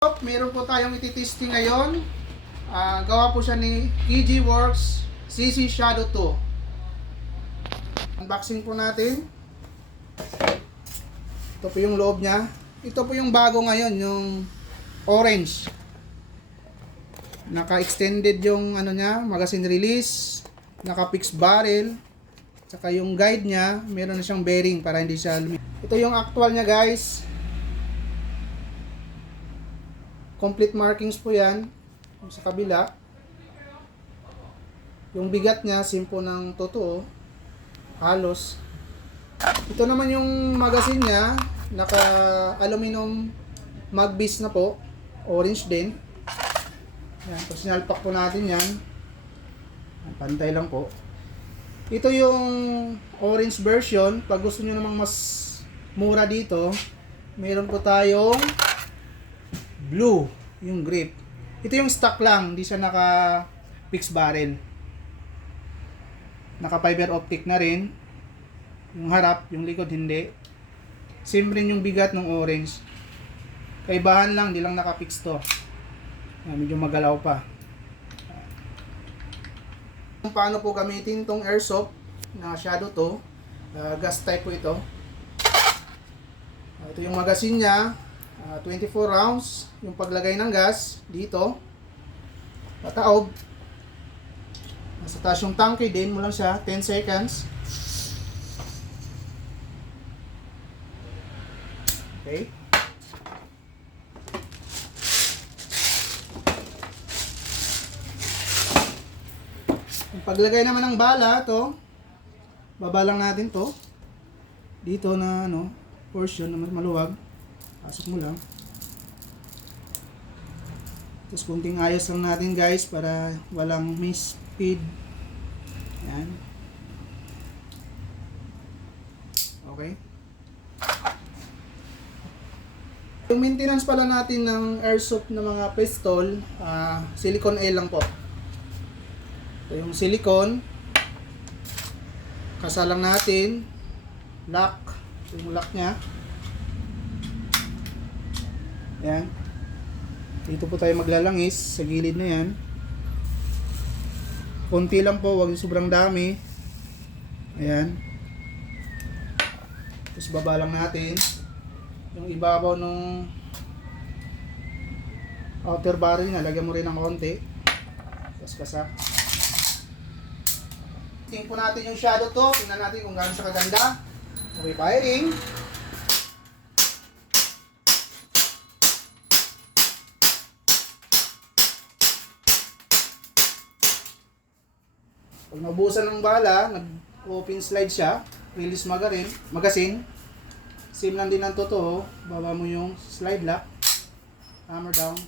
Meron po tayong ititesting ngayon. Gawa po siya ni EG Works CC Shadow 2. Unboxing po natin. Ito po yung loob niya. Ito po yung bago ngayon, yung orange. Naka-extended yung ano niya, magazine release, naka-fixed barrel, saka yung guide niya, meron na siyang bearing para hindi siya lumipad. Ito yung actual niya, guys. Complete markings po yan sa kabila. Yung bigat niya, simpo ng totoo, halos. Ito naman yung magazine niya, naka aluminum mag base na po, orange din. Yan, so sinalpak po natin yan. Pantay lang po. Ito yung orange version. Pag gusto nyo namang mas mura dito, meron po tayong blue, yung grip. Ito yung stock lang, hindi siya naka fixed barrel. Naka fiber optic na rin. Yung harap, yung likod hindi. Same rin yung bigat ng orange. Kaibahan lang, hindi lang naka fix to. Medyo magalaw pa. Kung paano po gamitin tong airsoft na Shadow 2, gas type po ito. Ito yung magazine niya. 24 rounds yung paglagay ng gas dito, pataob. Nasa taas yung tanke din mo lang siya, 10 seconds. Okay, yung paglagay naman ng bala, to babalang natin to dito na ano, portion na maluwag. Pasok mo lang. Tapos kunting ayos lang natin, guys, para walang miss-feed. Yan. Okay. Yung maintenance pala natin ng airsoft na mga pistol, silicone A lang po. So, yung silicone, kasalang natin, lock, yung lock nya. Yan. Dito po tayo maglalangis sa gilid na yan. Konti lang po, huwag yung sobrang dami. Ayan. Tapos baba lang natin yung ibabaw ng outer barrel niya. Lagyan mo rin ng konti. Tapos kasa. Tingnan po natin yung Shadow 2. Tingnan natin kung gaano siya kaganda. Okay, firing. Pag naubusan ng bala, nag-open slide siya, release magazine. Same lang din ang totoo, baba mo yung slide lock, hammer down.